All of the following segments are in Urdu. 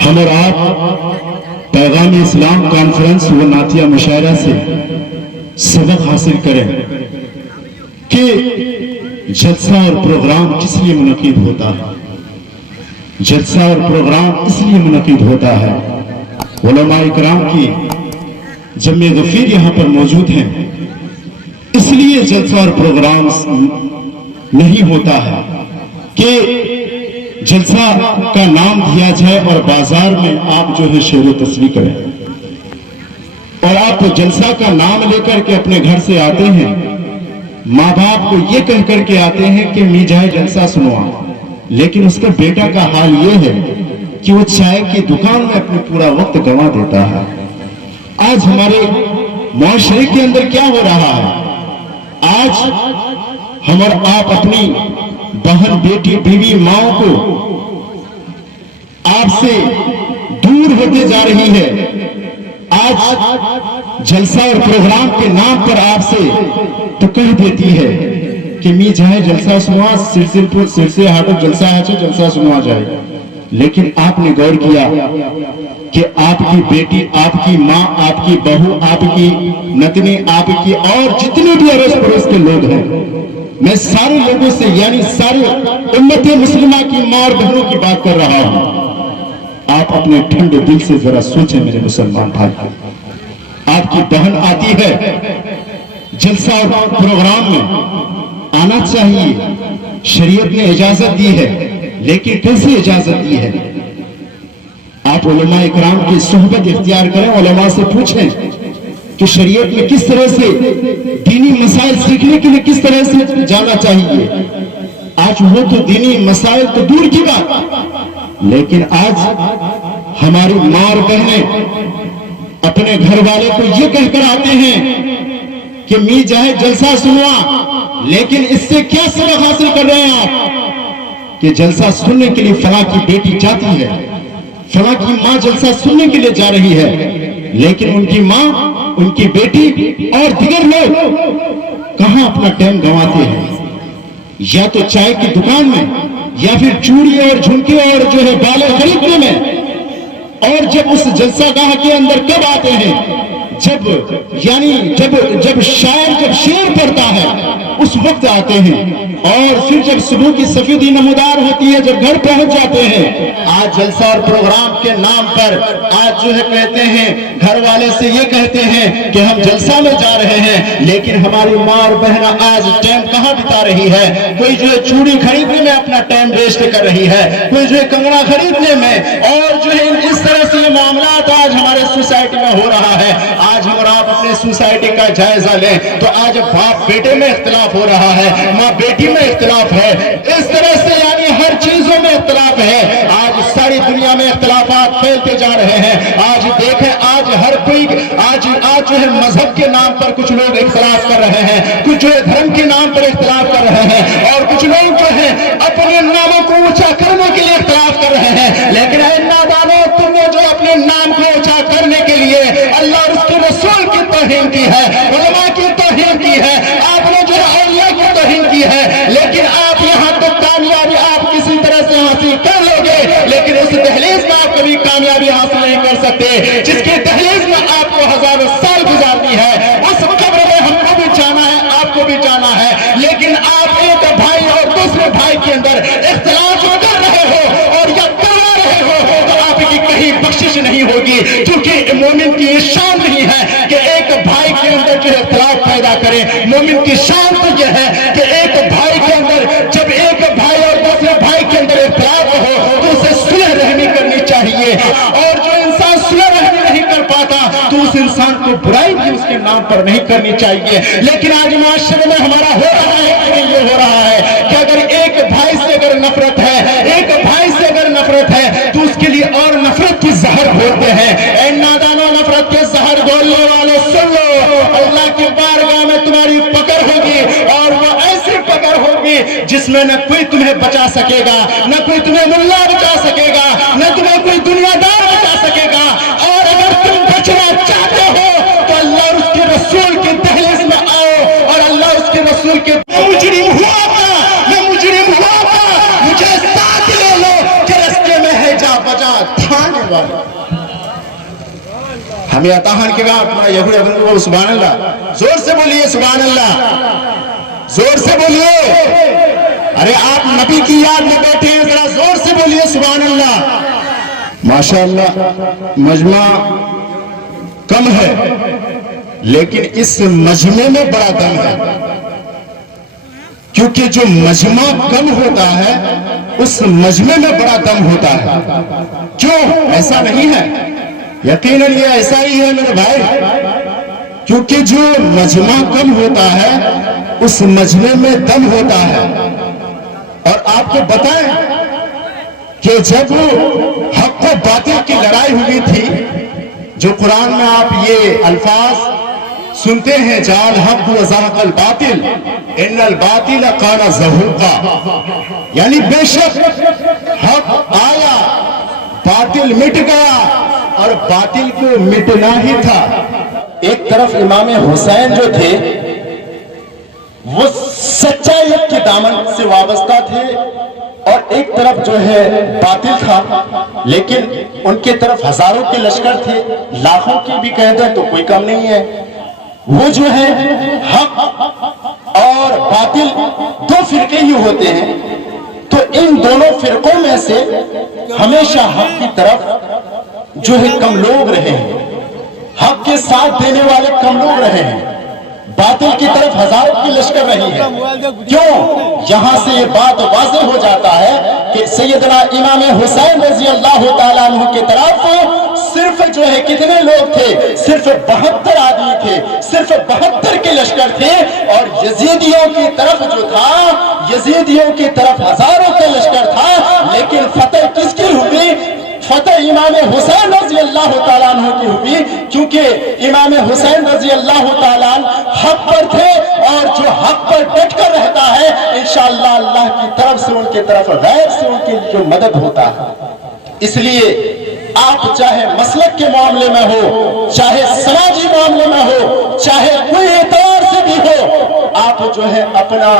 ہم اور آپ پیغام اسلام کانفرنس و نعتیہ مشاعرہ سے سبق حاصل کریں کہ جلسہ اور پروگرام کس لیے منعقد ہوتا ہے. جلسہ اور پروگرام اس لیے منعقد ہوتا ہے. علماء اکرام کی جمع غفیر یہاں پر موجود ہیں، اس لیے جلسہ اور پروگرام نہیں ہوتا ہے کہ جلسہ کا نام دیا جائے اور بازار میں آپ جو ہے شیر و تصریح کریں، اور آپ جلسہ کا نام لے کر کے اپنے گھر سے آتے ہیں، ماں باپ کو یہ کہہ کر کے آتے ہیں کہ می جائے جلسہ سنوا، لیکن اس کا بیٹا کا حال یہ ہے کہ وہ چائے کی دکان میں اپنا پورا وقت گنوا دیتا ہے. آج ہمارے معاشرے کے اندر کیا ہو رہا ہے؟ آج ہم اور آپ اپنی بہن، بیٹی، بیوی، ماں کو آپ سے دور ہوتے جا رہی ہے. آج جلسہ اور پروگرام کے نام پر آپ سے تو کہہ دیتی ہے کہ می جائے جلسہ سنوا، سر سے ہاتھوں جلسہ ہے جلسہ سنوا جائے. لیکن آپ نے غور کیا کہ آپ کی بیٹی، آپ کی ماں، آپ کی بہو، آپ کی نتنی، آپ کی اور جتنے بھی اڑوس پڑوس کے لوگ ہیں، میں سارے لوگوں سے یعنی سارے امت مسلمہ کی ماں اور بہنوں کی بات کر رہا ہوں. آپ اپنے ٹھنڈے دل سے ذرا سوچیں میرے مسلمان بھائی. آپ کی بہن آتی ہے جلسہ اور پروگرام میں، آنا چاہیے، شریعت نے اجازت دی ہے، لیکن کیسے اجازت دی ہے؟ آپ علماء اکرام کی صحبت اختیار کریں، علماء سے پوچھیں کہ شریعت میں کس طرح سے دینی مسائل سیکھنے کے لیے کس طرح سے جانا چاہیے. آج وہ تو دینی مسائل تو دور کی بات، لیکن آج ہماری ماں اور بہنیں اپنے گھر والے کو یہ کہہ کر آتے ہیں کہ می جائے جلسہ سنوا، لیکن اس سے کیا سبق حاصل کر رہے ہیں آپ کہ جلسہ سننے کے لیے فلاں کی بیٹی جاتی ہے، فلاں کی ماں جلسہ سننے کے لیے جا رہی ہے، لیکن ان کی ماں، ان کی بیٹی اور دیگر لوگ کہاں اپنا ٹائم گنواتے ہیں؟ یا تو چائے کی دکان میں، یا پھر چوڑی اور جھمکے اور جو ہے بالے خریدنے میں. اور جب اس جلسہ گاہ کے اندر کب آتے ہیں؟ جب شاعر شعر پڑھتا ہے اس وقت آتے ہیں. اور پھر جب صبح کی سفیدی نمودار ہوتی ہے، جب گھر پہنچ جاتے ہیں. آج جلسہ اور پروگرام کے نام پر آج جو ہے کہتے ہیں، گھر والے سے یہ کہتے ہیں کہ ہم جلسہ میں جا رہے ہیں، لیکن ہماری ماں اور بہن آج ٹائم کہاں بتا رہی ہے؟ کوئی جو ہے چوڑی خریدنے میں اپنا ٹائم ویسٹ کر رہی ہے، کوئی جو ہے کنگنا خریدنے میں، اور جو ہے اس طرح سے یہ معاملات آج ہمارے سوسائٹی میں ہو رہا ہے. آج ہم اور آپ اپنے سوسائٹی کا جائزہ لیں تو آج باپ بیٹے میں اختلاف ہو رہا ہے، ماں بیٹی میں اختلاف ہے، اس طرح سے یعنی ہر چیزوں میں اختلاف ہے. آج ساری دنیا میں اختلافات پھیلتے جا رہے ہیں. آج دیکھیں، آج ہر کوئی آج جو ہے مذہب کے نام پر کچھ لوگ اختلاف کر رہے ہیں، کچھ جو ہے دھرم کے نام پر اختلاف کر رہے ہیں، اور کچھ لوگ جو ہے اپنے ناموں کو اونچا کرنے کے لیے اختلاف کر رہے ہیں. لیکن اے نادانو، تم نے جو اپنے نام کو اونچا کرنے کے لیے اللہ اور اس کے رسول کی توہین کی ہے، علماء کی توہین کی ہے، آپ نے جو ہے اولیاء کی توہین کی ہے. لیکن آپ یہاں تو کامیابی آپ کسی طرح سے حاصل کر لو گے، لیکن اس دہلیز میں آپ کبھی کامیابی حاصل نہیں کر سکتے جس کی دہلیز میں آپ کو ہزاروں سال گزارنی ہے. اس قبر میں ہم کو بھی جانا ہے، آپ کو بھی جانا ہے، لیکن آپ ایک بھائی اور دوسرے بھائی کے اندر اختلاف کر رہے ہو اور یا کروا رہے ہو تو آپ کی کہیں بخشش نہیں ہوگی. کیونکہ مومن کی یہ شان نہیں ہے کہ ایک بھائی کے اندر جو اختلاف پیدا کرے. مومن کی شان تو یہ ہے کہ ایک بھائی کے اندر جب ایک بھائی اور دوسرے بھائی کے اندر اختلاف ہو تو اسے صلح رحمی کرنی چاہیے. اور جو انسان صلح رحمی نہیں کر پاتا تو اس انسان کو برائی بھی اس کے نام پر نہیں کرنی چاہیے. لیکن آج معاشرے میں ہمارا ہو رہا ہے کہ یہ ہو رہا ہے کہ اگر ایک بھائی سے اگر نفرت ہے، ایک بھائی سے اگر نفرت ہے تو اس کے لیے اور نفرت کی زہر گھولتے ہیں. اے نادانو، نفرت کے زہر گھولنے والے سن لو، اللہ کی بارگاہ میں تمہاری پکڑ ہوگی، اور وہ ایسی پکڑ ہوگی جس میں نہ کوئی تمہیں بچا سکے گا، نہ کوئی تمہیں ملا بچا سکے گا، نہ تمہیں کوئی دنیا دار بچا سکے گا. اور اگر تم بچنا چاہتے ہو تو اللہ اور اس کے رسول کی دہلیز میں آؤ، اور اللہ اس کے رسول کے مجرم ہوا تھا، میں مجرم ہوا تھا، مجھے ساتھ لے لو کہ رستے میں ہے جا بجا. تہان ہمیں اتہان کے گا تمہارا یہود ادن کو سبحان اللہ زور سے بولیے سبحان اللہ زور سے بولیے ارے آپ نبی کی یاد میں بیٹھے ہیں ذرا زور سے بولیے سبحان اللہ ماشاءاللہ مجمع کم ہے لیکن اس مجمع میں بڑا دم ہے کیونکہ جو مجمع کم ہوتا ہے اس مجمع میں بڑا دم ہوتا ہے کیوں ایسا نہیں ہے یقیناً یہ ایسا ہی ہے میرے بھائی کیونکہ جو مجمع کم ہوتا ہے اس مجمع میں دم ہوتا ہے اور آپ کو بتائیں کہ جب حق و باطل کی لڑائی ہوئی تھی جو قرآن میں آپ یہ الفاظ سنتے ہیں جال حق و زہق الباطل ان الباطل کان زہوقا یعنی بے شک حق آیا باطل مٹ گیا اور باطل کو مٹنا ہی تھا ایک طرف امام حسین جو تھے وہ سچائیت کے دامن سے وابستہ تھے اور ایک طرف جو ہے باطل تھا لیکن ان کے طرف ہزاروں کے لشکر تھے لاکھوں کی بھی کہہ دیں تو کوئی کم نہیں ہے وہ جو ہے حق اور باطل دو فرقے ہی ہوتے ہیں تو ان دونوں فرقوں میں سے ہمیشہ حق کی طرف جو ہے کم لوگ رہے ہیں حق کے ساتھ دینے والے کم لوگ رہے ہیں باطل کی طرف ہزاروں کی لشکر رہی ہے کیوں یہاں سے یہ بات واضح ہو جاتا ہے کہ سیدنا امام حسین رضی اللہ تعالیٰ عنہ کی طرف صرف جو ہے کتنے لوگ تھے صرف 72 آدمی تھے صرف 72 کے لشکر تھے اور یزیدیوں کی طرف جو تھا یزیدیوں کی طرف ہزاروں کا لشکر تھا لیکن فتح کس کی ہوئی فتح امام حسین رضی اللہ تعالیٰ عنہ کی ہوئی کیونکہ امام حسین رضی اللہ تعالیٰ عنہ حق پر تھے اور جو حق پر ڈٹ کر رہتا ہے انشاءاللہ اللہ کی طرف سے ان کے طرف غیر سے ان کی جو مدد ہوتا ہے اس لیے آپ چاہے مسلک کے معاملے میں ہو چاہے سماجی معاملے میں ہو چاہے کوئی اعتبار سے بھی ہو آپ جو ہے اپنا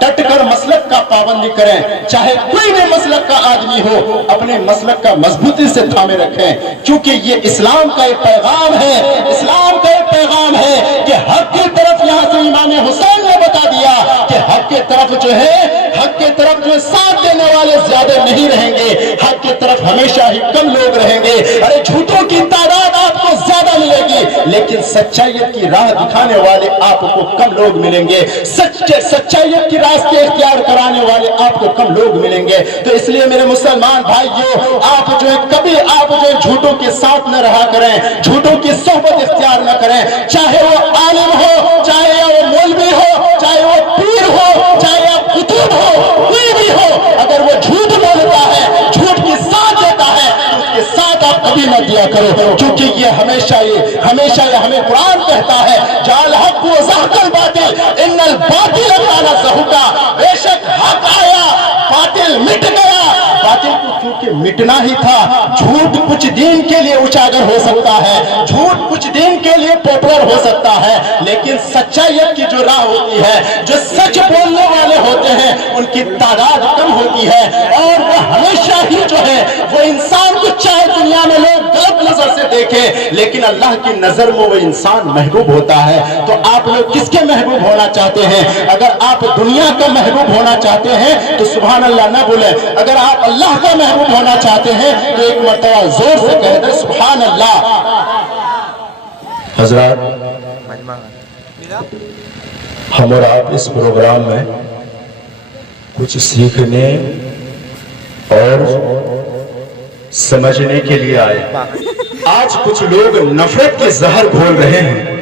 ڈٹ کر مسلک کا پابندی کریں چاہے کوئی بھی مسلک کا آدمی ہو اپنے مسلک کا مضبوطی سے تھامے رکھیں کیونکہ یہ اسلام کا ایک پیغام ہے اسلام کا ایک پیغام ہے کہ حق کی طرف یہاں سے امام حسین نے بتا دیا کہ حق کی طرف جو ہے حق کی طرف جو ساتھ دینے والے زیادہ نہیں رہیں گے حق کی طرف ہمیشہ ہی کم لوگ رہیں گے ارے جھوٹوں کی تعداد آپ کو زیادہ ملے گی لیکن سچائیت کی راہ دکھانے والے آپ کو کم لوگ ملیں گے سچائیت کی راستے اختیار کرانے والے آپ کو کم لوگ ملیں گے تو اس لیے میرے مسلمان بھائیو آپ جو ہے کبھی آپ جو ہے جھوٹوں کے ساتھ نہ رہا کریں جھوٹوں کی صحبت اختیار نہ کریں چاہے وہ عالم ہو چاہے وہ مولوی ہو چاہے وہ پیر ہو چاہے وہ قطب ہو کوئی بھی ہو اگر وہ جھوٹ بولتا ہے جھوٹ کی ساتھ دیتا ہے تو اس کے ساتھ آپ کبھی نہ دیا کرو کیونکہ یہ ہمیشہ یہ ہمیں قرآن کہتا ہے جعل حق و زہق الباطل ان الباطل کان زہوقا بے شک حق آیا باطل مٹ گیا باطل کو کیونکہ مٹنا ہی تھا جھوٹ کچھ دن کے لیے اجاگر ہو سکتا ہے جھوٹ کچھ دن کے لیے پاپولر ہو سکتا ہے لیکن سچائیت کی جو راہ ہوتی ہے جو سچ بولنے والے ہوتے ہیں ان کی تعداد کم ہوتی ہے اور وہ ہمیشہ ہی جو ہے وہ انسان کو چاہے دنیا میں لوگ غلط نظر سے دیکھیں لیکن اللہ کی نظر میں وہ انسان محبوب ہوتا ہے تو آپ لوگ کس کے محبوب ہونا چاہتے ہیں اگر آپ دنیا کا محبوب ہونا چاہتے ہیں تو سبحان اللہ نہ بولیں اگر آپ اللہ کا محبوب ہونا چاہتے ہیں تو ایک مرتبہ زور سے کہہ دیں سبحان اللہ حضرات ہم اور آپ اس پروگرام میں کچھ سیکھنے اور سمجھنے کے لیے آئے آج کچھ لوگ نفرت کے زہر گھول رہے ہیں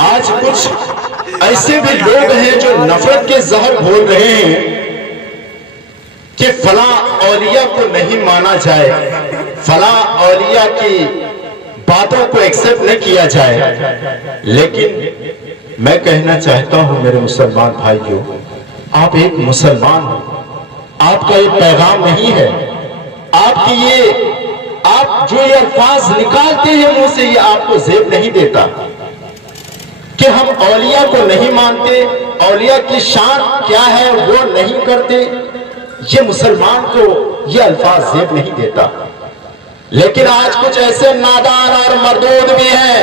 آج کچھ ایسے بھی لوگ ہیں جو نفرت کے زہر گھول رہے ہیں کہ فلاں اولیاء کو نہیں مانا جائے فلاں اولیاء کی باتوں کو ایکسپٹ نہ کیا جائے لیکن میں کہنا چاہتا ہوں میرے مسلمان بھائیوں آپ ایک مسلمان ہو آپ کا یہ پیغام نہیں ہے آپ جو یہ الفاظ نکالتے ہیں منہ سے یہ آپ کو زیب نہیں دیتا کہ ہم اولیاء کو نہیں مانتے اولیاء کی شان کیا ہے وہ نہیں کرتے یہ مسلمان کو یہ الفاظ زیب نہیں دیتا لیکن آج کچھ ایسے نادان اور مردود بھی ہیں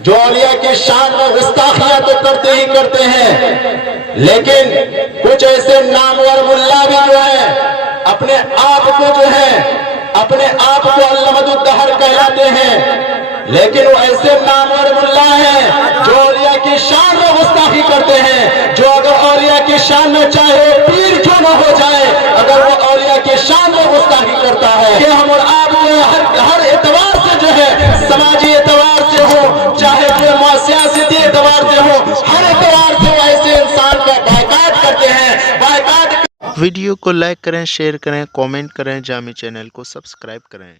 جو اولیاء کی شان میں گستاخیاں تو کرتے ہی کرتے ہیں، لیکن کچھ ایسے نامور ملا بھی جو ہیں اپنے آپ کو علامۃ الدہر کہلاتے ہیں، لیکن وہ ایسے نامور ملا ہیں جو اولیاء کی شان میں گستاخی کرتے ہیں، جو اگر اولیاء کی شان میں چاہے پیر کیوں نہ ہو جائے، اگر وہ اولیاء کی شان میں گستاخی کرتا ہے کہ ہم اور آپ ہر اعتبار سے جو ہے، سماجی اعتبار سے ہو چاہے سیاسی اعتبار سے ہو، ہر اعتبار سے وہ ایسے انسان کا بائیکاٹ کرتے ہیں، بائیکاٹ۔ ویڈیو کو لائک کریں، شیئر کریں، کامنٹ کریں، جامی چینل کو سبسکرائب کریں۔